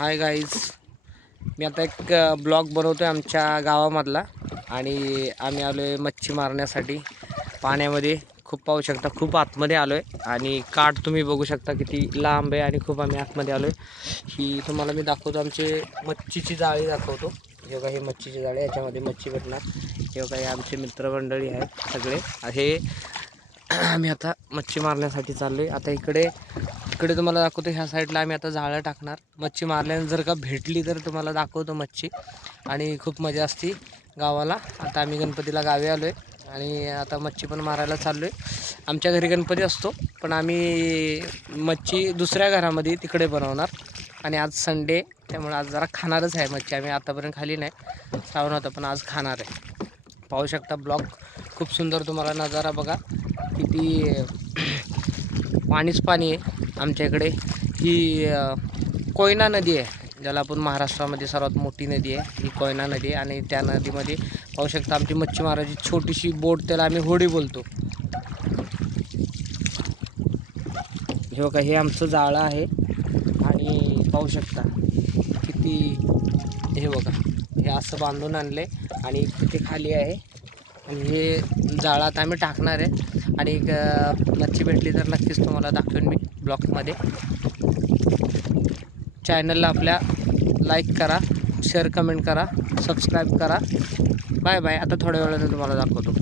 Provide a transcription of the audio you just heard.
Hi guys मी आता एक blog बनवतो आहे आमच्या गावामधला आणि आम्ही आलो आहे मच्छी मारण्यासाठी. पाण्यामध्ये खूप पाहू शकता खूप आतमध्ये आलो आहे आणि काठ तुम्ही बघू शकता किती लांब आहे आणि खूप आम्ही आतमध्ये आलो आहे ही तुम्हाला मी दाखवतो आमचे मच्छीची जाळी दाखवतो. हे बघा मच्छीची जाळी याच्यामध्ये मच्छी भेटणार. हे बघा हे आमचे मित्रमंडळी आहेत सगळे. हे आम्ही आता मच्छी मारण्यासाठी चाललो आहे आता इकडे इकडे तुम्हाला दाखवतो ह्या साईडला आम्ही आता जाळं टाकणार. मच्छी मारल्याने जर का भेटली तर तुम्हाला दाखवतो मच्छी. आणि खूप मजा असते गावाला. आता आम्ही गणपतीला गावी आलो आहे आणि आता मच्छी पण मारायला चाललो आहे आमच्या घरी गणपती असतो पण आम्ही मच्छी दुसऱ्या घरामध्ये तिकडे बनवणार. आणि आज संडे त्यामुळे आज जरा खाणारच आहे मच्छी. आम्ही आतापर्यंत खाली नाही श्रावण होतं पण आज खाणार आहे. पाहू शकता ब्लॉक खूप सुंदर तुम्हाला नजारा बघा. किती पाणीच पाणी आहे. आमच्या इकडे ही कोयना नदी आहे. ज्याला आपण महाराष्ट्रामध्ये सर्वात मोठी नदी आहे. ही कोयना नदी आहे आणि त्या नदीमध्ये पाहू शकता आमची मच्छीमाराची छोटीशी बोट त्याला आम्ही होडी बोलतो. हे बघा हे आमचं जाळं आहे. आणि पाहू शकता किती हे बघा हे असं बांधून आणले आणि तिथे खाली आहे. आणि हे जाळात आम्ही टाकणार आहे. आणि मच्छी भेटली तर नक्कीच तुम्हाला दाखवेन मी ब्लॉगमध्ये. चॅनलला आपल्या लाईक करा शेअर कमेंट करा सबस्क्राईब करा. बाय बाय आता थोड्या वेळाने तुम्हाला दाखवतो.